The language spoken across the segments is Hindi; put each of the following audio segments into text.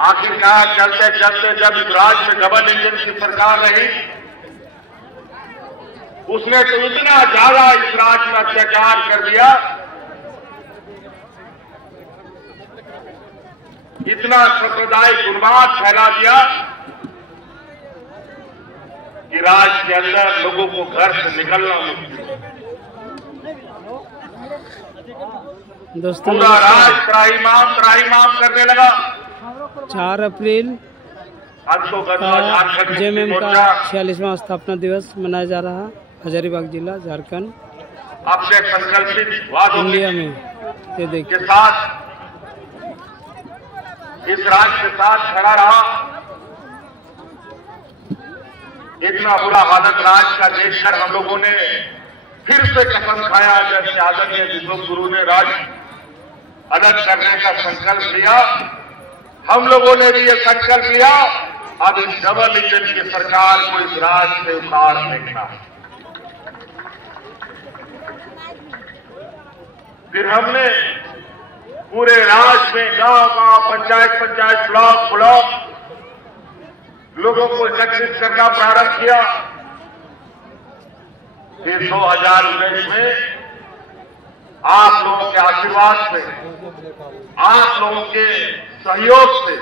आखिरकार चलते चलते जब इस राज्य में डबल इंजन की सरकार रही, उसने तो इतना ज्यादा इस राज्य में अत्याचार कर दिया, इतना सांप्रदायिक उन्माद फैला दिया कि राज्य के अंदर लोगों को घर से निकलना मुश्किल। दोस्तों, पूरा राज्य त्राहिमाम करने लगा। 4 अप्रैल जेएमएम का 46वां स्थापना दिवस मनाया जा रहा है हजारीबाग जिला झारखंड अपने संकल्पित वादों इंडिया में। ये देखिए के साथ इस राज्य के साथ खड़ा रहा। इतना बुरा हालत राज्य का देखकर हम लोगों ने फिर से कसम खाया, जैसे आदरणीय विश्व गुरु ने राज्य अलग करने का संकल्प लिया, हम लोगों ने भी ये संकल्प लिया, अब इस डबल इंजन की सरकार को इस राज्य से उखाड़ फेंकना। फिर हमने पूरे राज्य में गांव-गांव, पंचायत, ब्लॉक लोगों को एकत्रित करना प्रारंभ किया। फिर 2019 में आप लोगों के आशीर्वाद से, आप लोगों के सहयोग से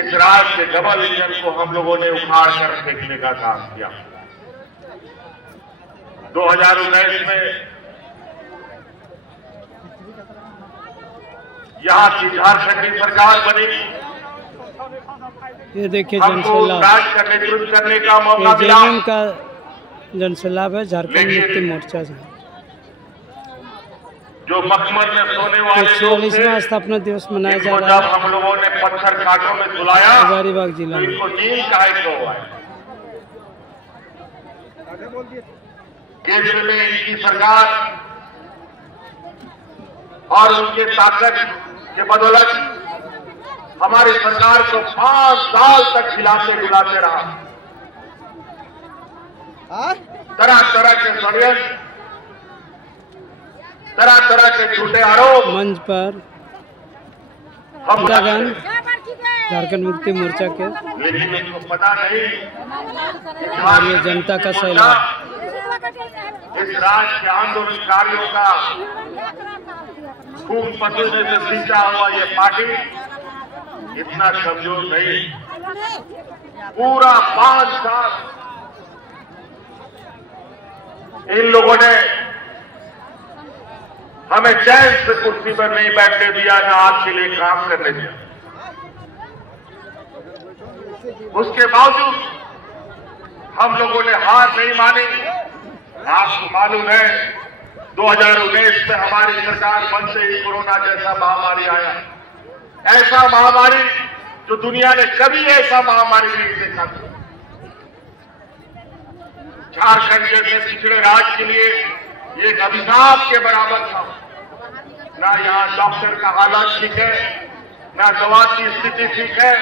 इस राज्य के डबल इंजन को हम लोगों ने उखाड़ कर फेंकने का काम किया। 2019 में यहाँ की झारखंड की सरकार बनी। ये देखिए हमको राज्य का नेतृत्व करने का मौका मिला। जेएमएम का जनसैलाब है झारखंड मुक्ति मोर्चा से, जो मखमल में सोने वाले लोग थे, 46वां स्थापना दिवस मनाया जा रहा जब हम लोगों ने पत्थर कांटों में सुलाया, हजारीबाग जिला में। इनको नींद काहे को हुआ है? केंद्र में इनकी सरकार और उनके ताकत के बदौलत हमारी सरकार को 5 साल तक हिलाते डुलाते रहा। तरह तरह के षड्यंत्र, तरह तरह के झूठे आरोप मंच पर हम झारखंड मुक्ति मोर्चा के, लेकिन इनको पता नहीं और ये जनता का सैलाब, इस राज्य के आंदोलनकारियों का खून पसीने से सींचा हुआ ये पार्टी इतना कमजोर नहीं। पूरा 5 साल इन लोगों ने हमें चैन से कुर्सी पर नहीं बैठने दिया, न आज के लिए काम करने दिया। उसके बावजूद हम लोगों ने हार नहीं मानी। आपको मालूम है 2019 में हमारी सरकार बनते ही कोरोना जैसा महामारी आया, ऐसा महामारी जो दुनिया ने कभी ऐसा महामारी नहीं देखा था। झारखंड जैसे पिछड़े राज्य के लिए ये एक अभिशाप के बराबर था। ना यहाँ डॉक्टर का हालत ठीक है, ना दवा की स्थिति ठीक है।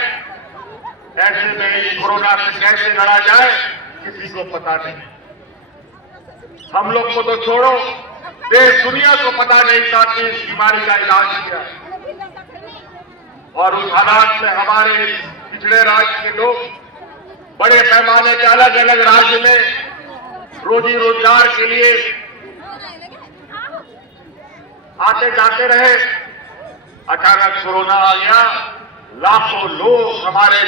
ऐसे में इस कोरोना से कैसे लड़ा जाए किसी को पता नहीं। हम लोग को तो छोड़ो, देश दुनिया को पता नहीं था कि इस बीमारी का इलाज क्या है। और उस हालात में हमारे पिछड़े राज्य के लोग बड़े पैमाने के अलग अलग राज्य में रोजी रोजगार के लिए आते जाते रहे। अचानक कोरोना आ गया, लाखों लोग हमारे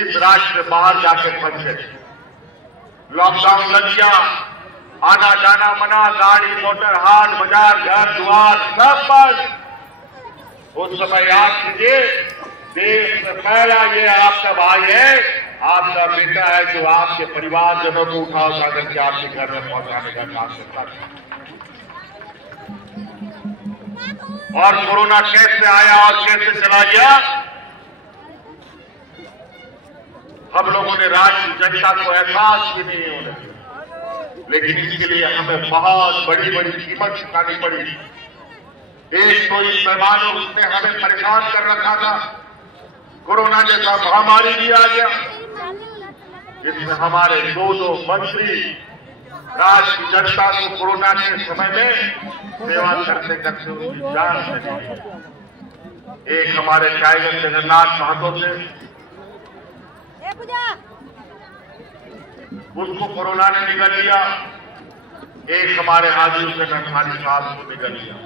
इस राज्य से बाहर जाकर फंस गए। लॉकडाउन लग गया, आना जाना मना, गाड़ी मोटर, हाट बाजार, घर द्वार सब बंद। उस समय याद कीजिए, देश में पहला ये आपका भाई है, आपका बेटा है, जो आपके परिवारजनों को उठा करके आपके घर में पहुंचाने का काम करता था। और कोरोना कैसे आया और कैसे चला गया, हम लोगों ने राज्य की जनता को एहसास भी नहीं होने दिया। लेकिन इसके लिए हमें बहुत बड़ी बड़ी कीमत चुकानी पड़ी। देश को इस पैमानों ने हमें परेशान कर रखा था। कोरोना जैसा महामारी भी आ गया, जिसमें हमारे 2 मंत्री राज्य की जनता को कोरोना के समय में सेवा करते करते उनकी जान चली गई। एक हमारे टाइगर जगन्नाथ महतो थे, उसको कोरोना ने निगल लिया। एक हमारे हाजी हुसैन अंसारी साहब को निगल लिया।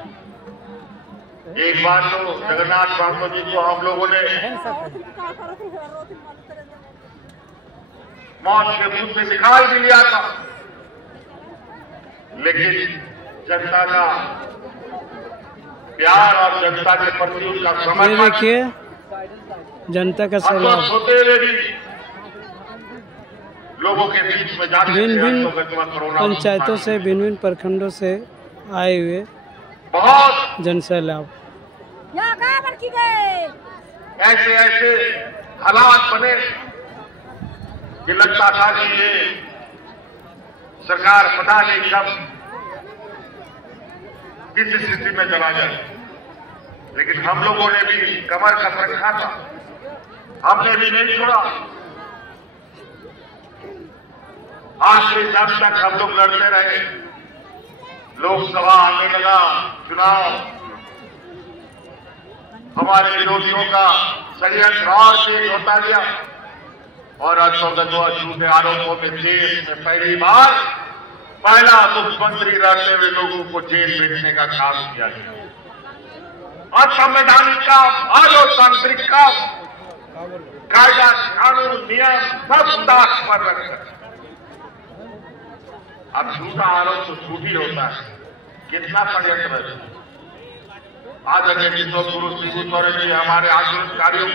एक बार तो जगन्नाथ महतो जी को हम लोगों ने मौत के मुंह से निकाल भी लिया था, लेकिन जनता का प्यार और जनता के प्रति उनका समर्पण, देखिए जनता का सैलाब होते हुए भी लोगों के बीच में जाते भिन्न पंचायतों से, भिन्न प्रखंडों से आए हुए बहुत जन सैलाब। ऐसे ऐसे हालात बने कि लगता था कि ये सरकार पता नहीं कब किस स्थिति में चला जाए, लेकिन हम लोगों ने भी कमर कस रखा था, हमने भी नहीं छोड़ा। आखिरी दम तक हम लोग लड़ते रहे। लोकसभा आने लगा चुनाव, हमारे विरोधियों का षड्यंत्र और तेज होता गया और झूठे आरोपों में देश में पहली बार पहला मुख्यमंत्री रहते हुए लोगों को जेल भेजने का काम किया गया। असंवैधानिक काम, अलोकतांत्रिक काम, कायदा कानून नियम सब दाग पर रखकर। अब झूठा आरोप तो झूठ ही होता है, कितना षड्यंत्र है। आदरणीय पुरुष हमारे आंदोलनकारियों